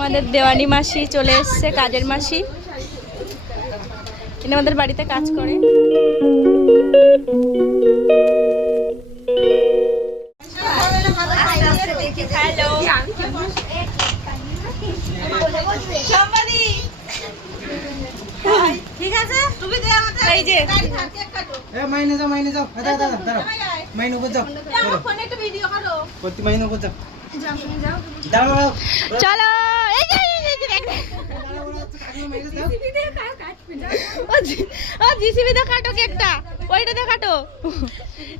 আমাদের দেওয়ানি মাসি চলে এসছে, কাজের মাসি। তিনি আমাদের বাড়িতে কাজ করে। ঠিক আছে, তুমি দে আমাদের। এই যে এ মাইনে যাও দাদা দাঁড়াও, মাইনে উপর যাও, ফোনে একটা ভিডিও করো। প্রতি মাইনে উপর যাও, যাও দাঁড়াও চলো। এই যে জিসিবি দিয়ে কাটো কেকটা, ওইটা দিয়ে কাটো।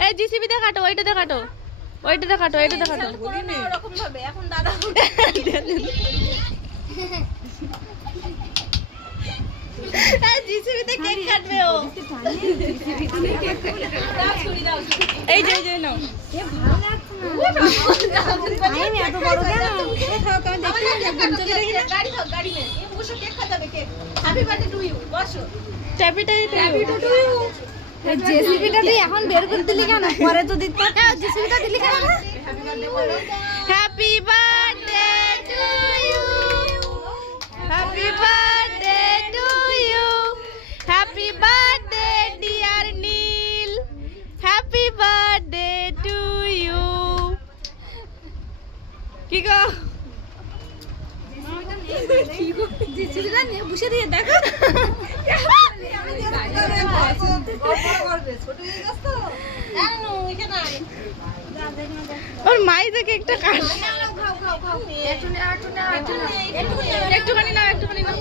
এই জিসিবি দিয়ে কাটো, ওইটা দিয়ে কাটো, ওইটা দিয়ে কাটো, এইটা দিয়ে কাটো। এরকম ভাবে এখন দাদা জিসিবিতে কেক কাটবে ও। এই যে নাও। এত বড় কেন? জেসিবিটা তুই এখন বের করে দিলি কেন? পরে তো দিতে জেসিবিটা দিলি কেন? Happy birthday to you, happy birthday to you, happy birthday dear Neel, happy birthday to you. কি গো জেসিবিটা নিয়ে বসে দিয়ে দেখো। ওর মাই দেখে একটা কাট। একটুখানি নাও, একটুখানি নাও।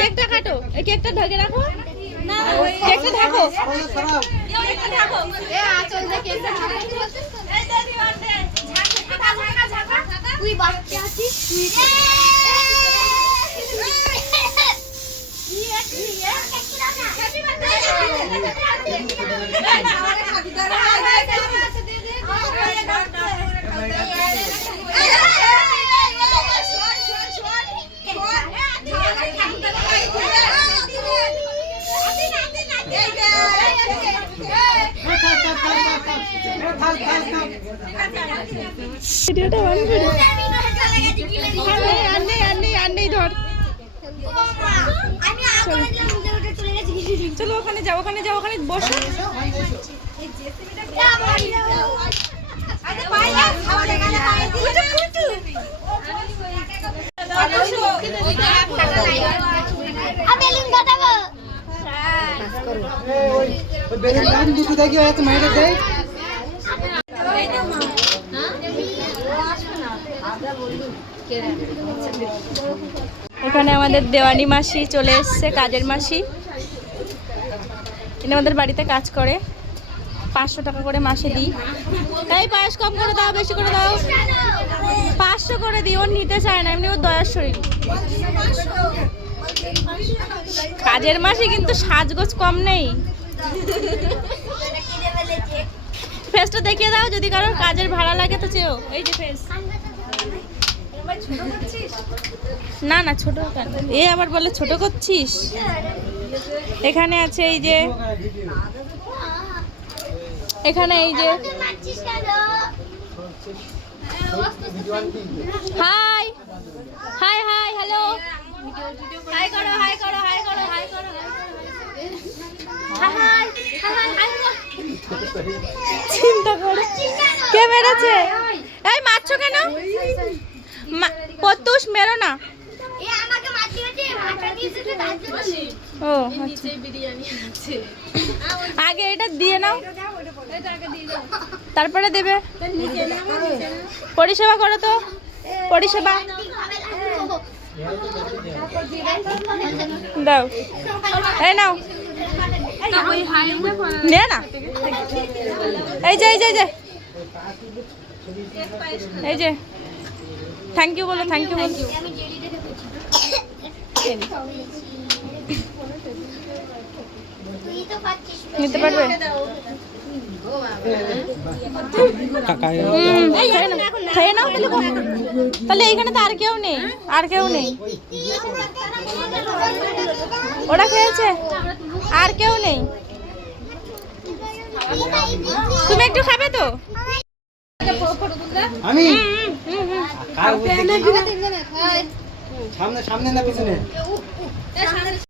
কেকটা কাটো, এই কেকটা ঢেকে রাখো। না কেকটা ঢাকো, কেকটা ঢাকো। এ আচল দে কেকটা ঢাকো। এই দাদি বার্থডে ঝাকা তুই বাচ্চা আছিস। হ্যাপি ভিডিওটা অন করে আন্নে ধর। চলো ওখানে যাও, ওখানে যাও, ওখানে বসো। এখানে আমাদের দেওয়ানি মাসি চলে এসছে, কাজের মাসি। তিনি আমাদের বাড়িতে কাজ করে। 500 টাকা করে মাসে দিই। এই পায়েস কম করে দাও, বেশি করে দাও। 500 করে দিই, ওর নিতে চায় না, এমনি ওর দয়ার শরীর। কাজের মাসি কিন্তু সাজগোজ কম নেই। ফেসটা দেখিয়ে দাও, যদি কারোর কাজের ভাড়া লাগে তো চেও। এই যে ফেস। না না ছোট কেন, এ আবার বলে ছোট করছিস। এখানে আছে এই যে, এখানে এই যে hi hi hi hello, hi করো, হাই করো, হাই করো, হাই করো, হাই হাই হাই হাই। চিন্তা করো কে মেরেছে। এই মারছো কেন? পতুষ মেরো না। ও আগে এটা দিয়ে নাও, তারপরে দেবে। পরিষেবা করো তো, পরিষেবা দাও। এই নাও, নে না। এই যে এই যে এই যে থ্যাংক ইউ বলো, থ্যাংক ইউ বলো। নিতে পারবে? খেয়ে নাও তাহলে এইখানে তো আর কেউ নেই, আর কেউ নেই। ওরা খেয়েছে, আর কেউ নেই। তুমি একটু খাবে তো? আমি সামনে সামনে না পিছনে?